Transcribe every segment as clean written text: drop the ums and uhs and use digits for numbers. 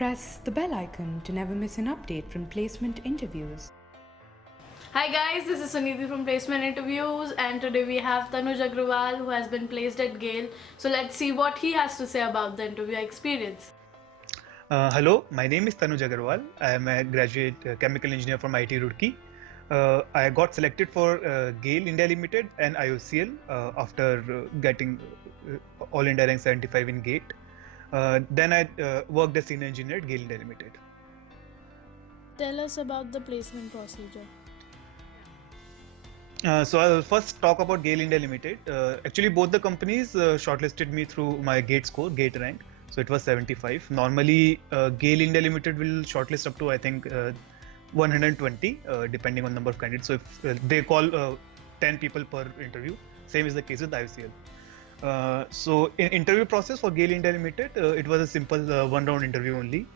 press the bell icon to never miss an update from placement interviews. Hi guys, this is Sunidhi from Placement Interviews, and today we have Tanuj Agarwal, who has been placed at GAIL. So let's see what he has to say about the interview experience. Hello, my name is Tanuj Agarwal. I am a graduate chemical engineer from IT Roorkee. I got selected for GAIL India Limited and IOCL after getting All India rank 75 in GATE. Then I worked as senior engineer at GAIL India Limited. Tell us about the placement procedure. So I'll first talk about GAIL India Limited. Actually, both the companies shortlisted me through my GATE score, GATE rank. So it was 75. Normally, GAIL India Limited will shortlist up to, I think, 120, depending on number of candidates. So if they call 10 people per interview, same is the case with IOCL. So in interview process for GAIL India Limited, it was a simple one-round interview only.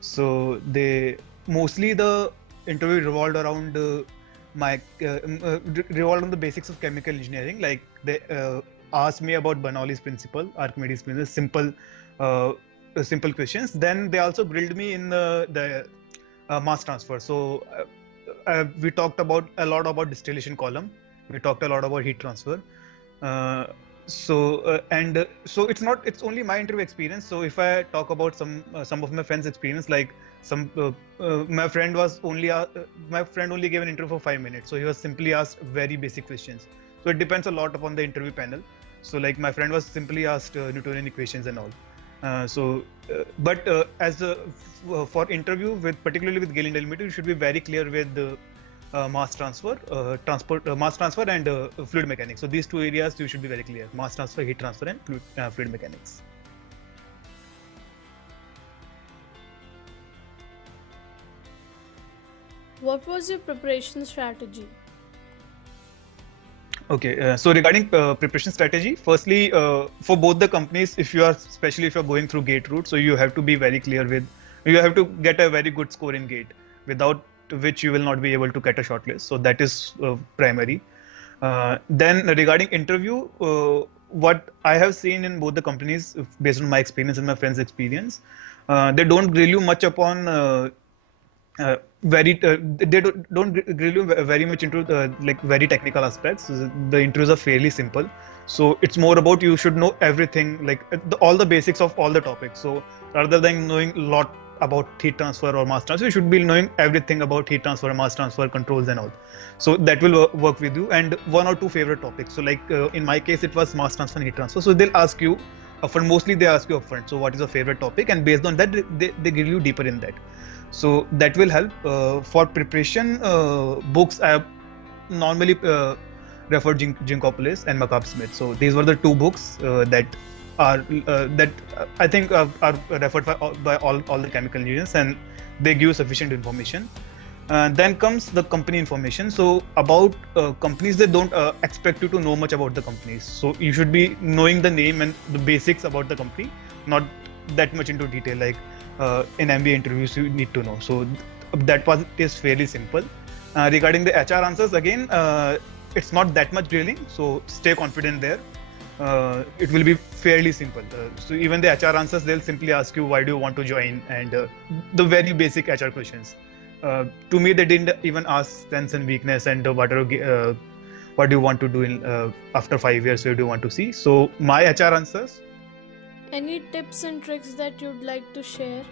So the interview revolved around revolved on the basics of chemical engineering. Like they asked me about Bernoulli's principle, Archimedes' principle, simple questions. Then they also grilled me in the mass transfer. So we talked a lot about distillation column. We talked a lot about heat transfer. So it's only my interview experience. So if I talk about some of my friends' experience, like my friend only gave an interview for 5 minutes, so he was simply asked very basic questions. So it depends a lot upon the interview panel. So like my friend was simply asked Newtonian equations and all. For interview particularly with GAIL India Limited, you should be very clear with the mass transfer, mass transfer and fluid mechanics. So these two areas you should be very clear: mass transfer, heat transfer, and fluid mechanics. What was your preparation strategy? Okay, so regarding preparation strategy, firstly, for both the companies, especially if you're going through GATE route, so you have to be very clear you have to get a very good score in GATE, without which you will not be able to get a shortlist. So that is primary. Then regarding interview, what I have seen in both the companies, based on my experience and my friends' experience, they don't grill you much upon they don't grill you very much into very technical aspects. The interviews are fairly simple, so it's more about you should know everything, like all the basics of all the topics. So rather than knowing a lot about heat transfer or mass transfer, you should be knowing everything about heat transfer, mass transfer, controls and all. So that will work with you, and one or two favorite topics. So like in my case, it was mass transfer and heat transfer. So they'll ask you upfront. Mostly they ask you upfront, so what is your favorite topic, and based on that they grill you deeper in that. So that will help. For preparation, books I have normally referred Ginkopoulos and McCabe Smith. So these were the two books that I think are referred by all the chemical engineers, and they give sufficient information. Then comes the company information. So about companies, they don't expect you to know much about the companies. So you should be knowing the name and the basics about the company, not that much into detail. Like in MBA interviews, you need to know. So that part is fairly simple. Regarding the HR answers, again, it's not that much drilling. So stay confident there. It will be fairly simple. So even the HR answers, they'll simply ask you why do you want to join, and the very basic HR questions. To me, they didn't even ask strengths and weakness and what do you want to do in after 5 years, where do you want to see. So my HR answers. Any tips and tricks that you'd like to share?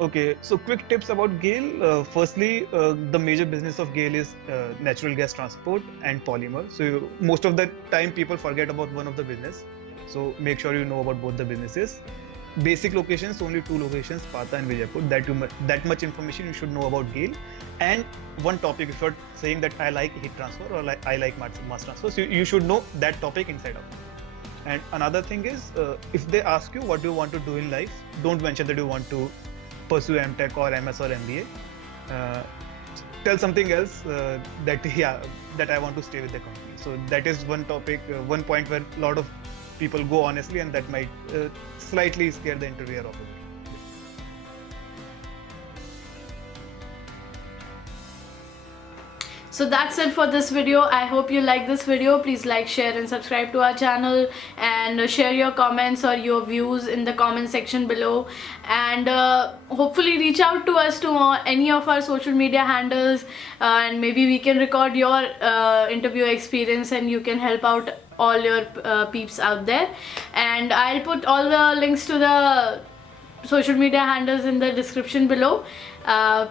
Okay, so quick tips about GAIL. Firstly, the major business of GAIL is natural gas transport and polymer. So most of the time people forget about one of the business. So make sure you know about both the businesses. Basic locations, only two locations, Pata and Vijaypur. That much information you should know about GAIL. And one topic, if you're saying that I like heat transfer or I like mass transfer, so you should know that topic inside out. And another thing is, if they ask you what do you want to do in life, don't mention that you want to pursue MTech or MS or MBA. Tell something else that I want to stay with the company. So that is one topic, one point where a lot of people go honestly, and that might slightly scare the interviewer off a bit. So that's it for this video. I hope you like this video. Please like, share and subscribe to our channel, and share your comments or your views in the comment section below, and hopefully reach out to us to any of our social media handles, and maybe we can record your interview experience and you can help out all your peeps out there. And I'll put all the links to the social media handles in the description below.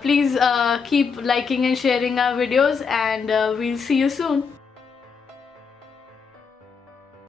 Please keep liking and sharing our videos, and we'll see you soon.